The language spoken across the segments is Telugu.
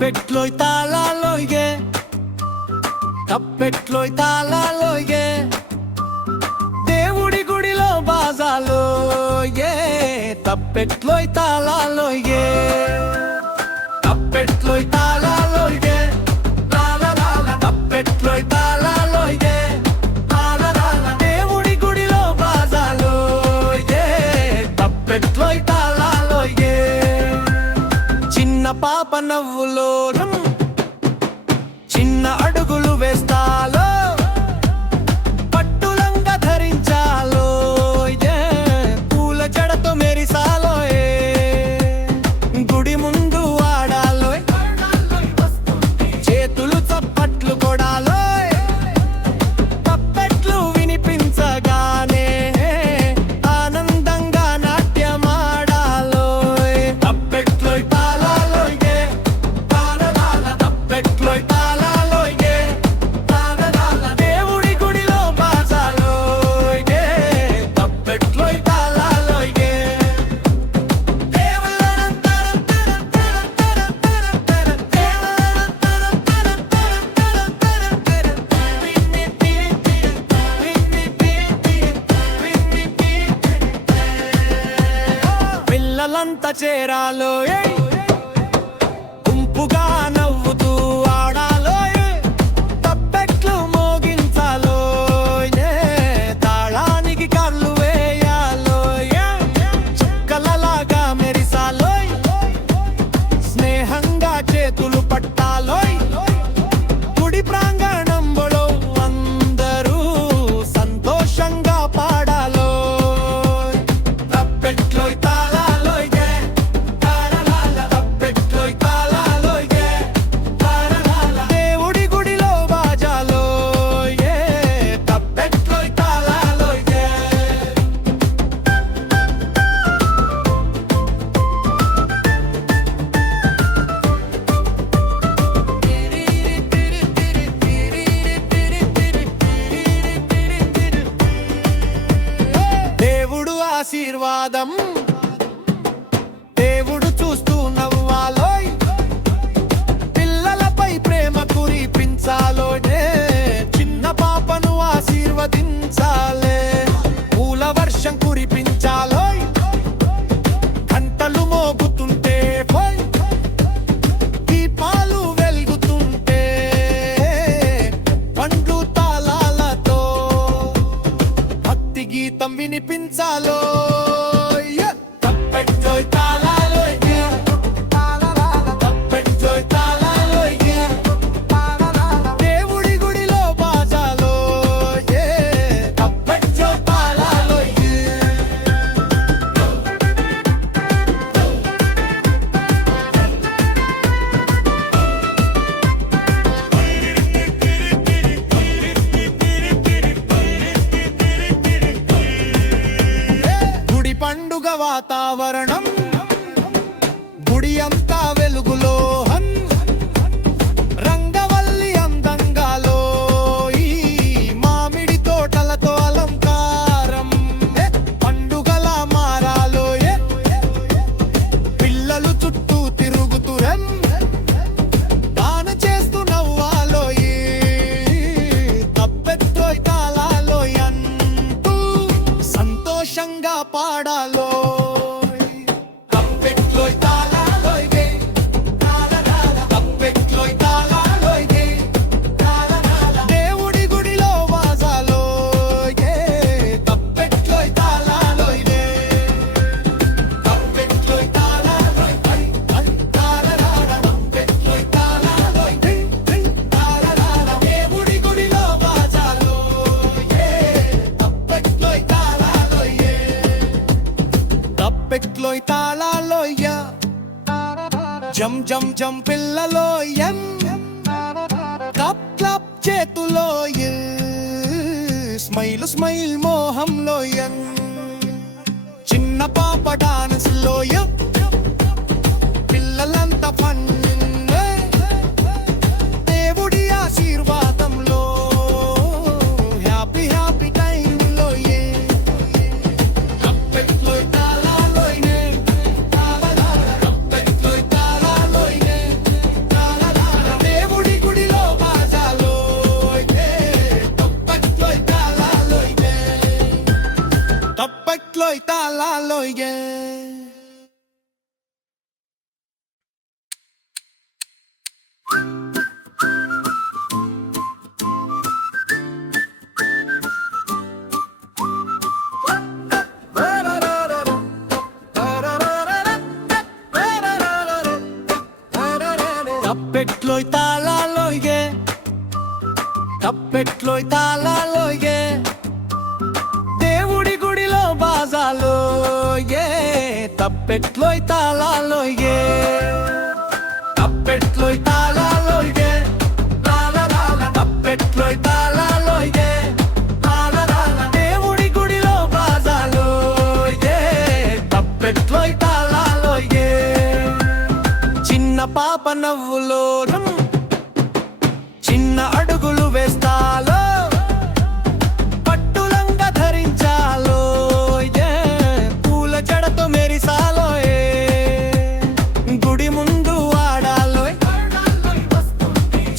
తప్పెట్లోయ్ తాళాలోయే తప్పెట్లోయ్ తాళాలోయే దేవుడి గుడిలో బాజాలోయే తప్పెట్లోయ్ తాళాలోయే తప్పెట్లోయ్ తాళాలోయే తప్పెట్లోయ్ తాళాలోయే దేవుడి గుడిలో బాజాలోయే తప్పెట్లోయ్ తాళాలోయే చిన్న పాప నవ్వులో చిన్న అడుగులు వేస్తాలో పట్టులంగా ధరించాలో పూల జడతో మెరిసాలో గుడి ముందు ఆడాలో చేతులు చప్పట్లు కొడాలో తప్పెట్లు వినిపించగానే ఆనందంగా నాట్యమాడాలో తప్పెట్లోయ్ తాళాలోయే తప్పెట్లోయ్ తాళాలోయే దేవుడి గుడిలో బాజాలోయే తప్పెట్లోయ్ తాళాలోయే పిల్లలంతా చేరాలో గుంపుగా నవ్వుతూ ఆడాలో తప్పెట్లు మోగించాలో తాళానికి కళ్ళు వేయాలో చుక్కలలాగా మెరిసాలో స్నేహంగా చేతులు పట్టాలో గుడి ప్రాంగణంలో అందరూ సంతోషంగా పాడాలో తప్పెట్లోయ్ తాళాలోయే తప్పెట్లోయ్ తాళాలోయే దేవుడి గుడిలో బాజాలోయే తప్పెట్లోయ్ తాళాలోయే దేవుడు ఆశీర్వాదం దేవుడు చూస్తూ నవ్వాలోయ్ పిల్లలపై ప్రేమ కురిపించాలోనే చిన్న పాపను ఆశీర్వదించాలే పూల వర్షం కురిపించాలోయ్ గంటలు మోగుతుంటే పోయ్ దీపాలు వెలుగుతుంటే పండ్లు తాళాలతో భక్తి గీతం వినిపించాలో తప్పెట్లోయ్ తాళాలోయే తప్పెట్లోయ్ తాళాలోయే దేవుడి గుడిలో బాజాలోయే తప్పెట్లోయ్ తాళాలోయే గుడి పండుగ వాతావరణం గుడి అంతా వెలుగులో రంగవల్లి అందంగాలో ఈ మామిడి తోటలతో అలంకారం పండుగలా మారాలో పిల్లలు చుట్టూ తిరుగుతూ దాన చేస్తూ నవ్వాలో తప్పెట్లోయ్ తాళాలో అంటూ సంతోషంగా పాడాలో తప్పెట్లోయ్ తాళాలోయే తప్పెట్లోయ్ తాళాలోయే దేవుడి గుడిలో బాజాలోయే తప్పెట్లోయ్ తాళాలోయే తప్పెట్లోయ్ తాళాలోయ్ తప్పెట్లోయ్ తాళాలోయే దేవుడి గుడిలో బాజాలోయే తప్పెట్లోయ్ తాళాలోయే తప్పెట్లోయ్ తాళాలోయ జం జం జం పిల్లలోయం క్లప్ క్లప్ చేతులోయ స్మైల్ స్మైల్ మోహంలోయం చిన్న పాప డాన్స్ లోయ పిల్లలంతా ఫన్ దేవుడి ఆశీర్వాదంలో హ్యాపీ హ్యాపీ టైంలో తప్పెట్లోయ్ తాళాలోయే తప్పెట్లోయ్ తాళాలోయే తప్పెట్లోయ్ తాళాలోయే తప్పెట్లోయ్ తాళాలోయే దేవుడి గుడిలో బాజాలోయే తప్పెట్లోయ్ తాళాలోయే తప్పెట్లోయ్ తాళాలోయే తప్పెట్లోయ్ తాళాలోయే దేవుడి గుడిలో బాజాలోయే తప్పెట్లోయ్ తాళాలోయే చిన్న పాప నవ్వులో చిన్న అడుగులు వేస్తాలో పట్టులంగా ధరించాలో పూల జడతో మెరిసాలో గుడి ముందు ఆడాలో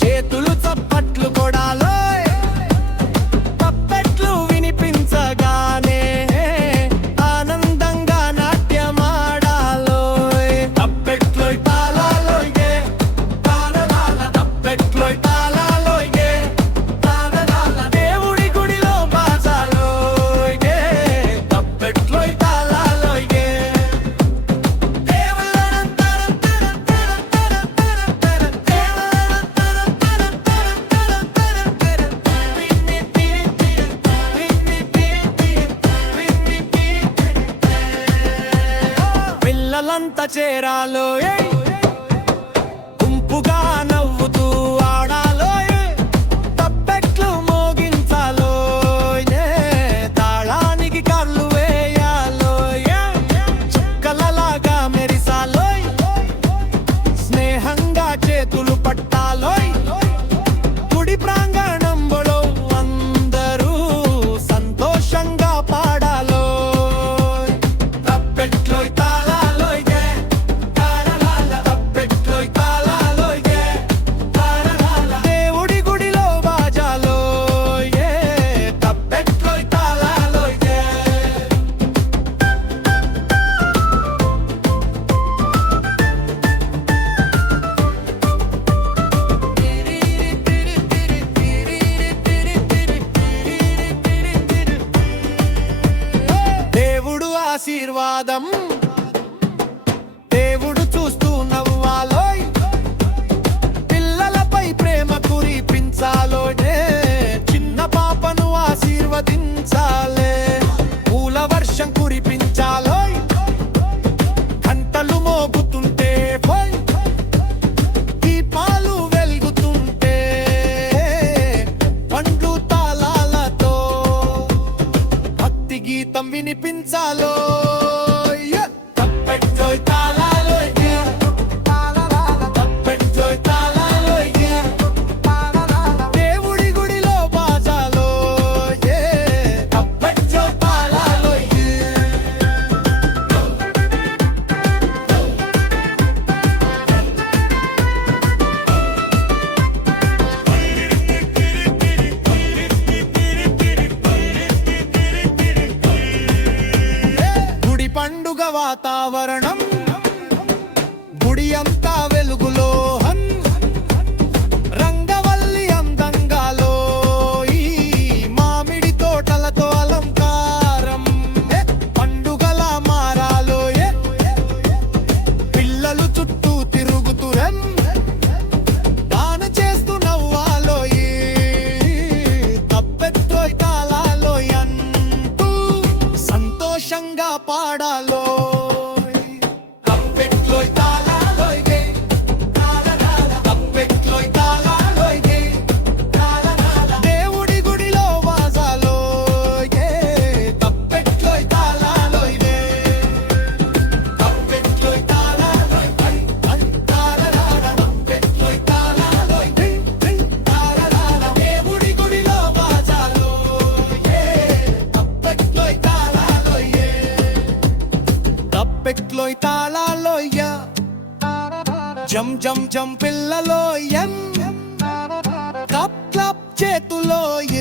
చేతులు చప్పట్లు కొడాలో తప్పెట్లు వినిపించగానే ఆనందంగా నాట్యమాడాలో తప్పెట్లోయ్ తాళాలోయే తప్పెట్లోయ్ తాళాలోయే దేవుడి గుడిలో బాజాలోయే తప్పెట్లోయ్ తాళాలోయే పిల్లలంతా చేరాలో గుంపుగా నవ్వుతూ ఆడాలో తప్పెట్లు మోగించాలో తాళానికి కళ్ళు వేయాలో చుక్కలలాగా మెరిసాలో స్నేహంగా చేతులు పట్టాలో గుడి ప్రాంగణంలో అందరూ సంతోషంగా పాడాలో తప్పెట్లోయ్ తాళాలోయే తప్పెట్లోయ్ తాళాలోయే దేవుడి గుడిలో బాజాలోయే తప్పెట్లోయ్ తాళాలోయే దేవుడు ఆశీర్వాదం దేవుడు చూస్తూ నవ్వాలోయ్ పిల్లలపై ప్రేమ కురిపించాలోనే చిన్న పాపను ఆశీర్వదించాలే పూల వర్షం కురిపించాలోయ్ గంటలు మోగుతుంటే పోయ్ దీపాలు వెలుగుతుంటే పండ్లు తాళాలతో భక్తి గీతం వినిపించాలో తప్పెట్లోయ్ తాళాలోయే తప్పెట్లోయ్ తాళాలోయే దేవుడి గుడిలో బాజాలోయే తప్పెట్లోయ్ తాళాలోయే గుడి పండుగ వాతావరణం గుడి అంతా వెలుగులో రంగవల్లి అందంగాలో ఈ మామిడి తోటలతో అలంకారం పండుగలా మారాలో పిల్లలు చుట్టూ తిరుగుతురం దాన చేస్తూ నవ్వాలో తప్పెట్లోయ్ తాళాలో అంటూ సంతోషంగా పాడాలో తప్పెట్లోయ్ తాళాలోయే తప్పెట్లోయ్ తాళాలోయే దేవుడి గుడిలో బాజాలోయే తప్పెట్లోయ్ తాళాలోయే తప్పెట్లోయ్ తాళాలోయ్ తప్పెట్లోయ్ తాళాలోయే దేవుడి గుడిలో బాజాలోయే తప్పెట్లోయ్ తాళాలోయే తప్పెట్లోయ్ తాళాలోయ జం జం జం పిల్లలోయం క్లప్ క్లప్ చేతులోయ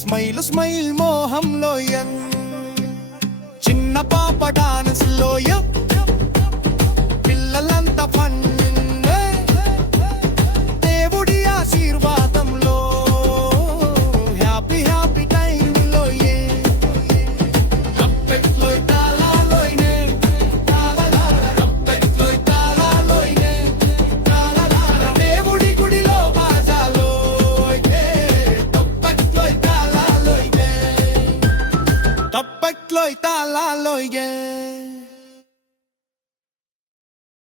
స్మైల్ స్మైల్ మోహంలోయం చిన్న పాప డాన్స్ లోయ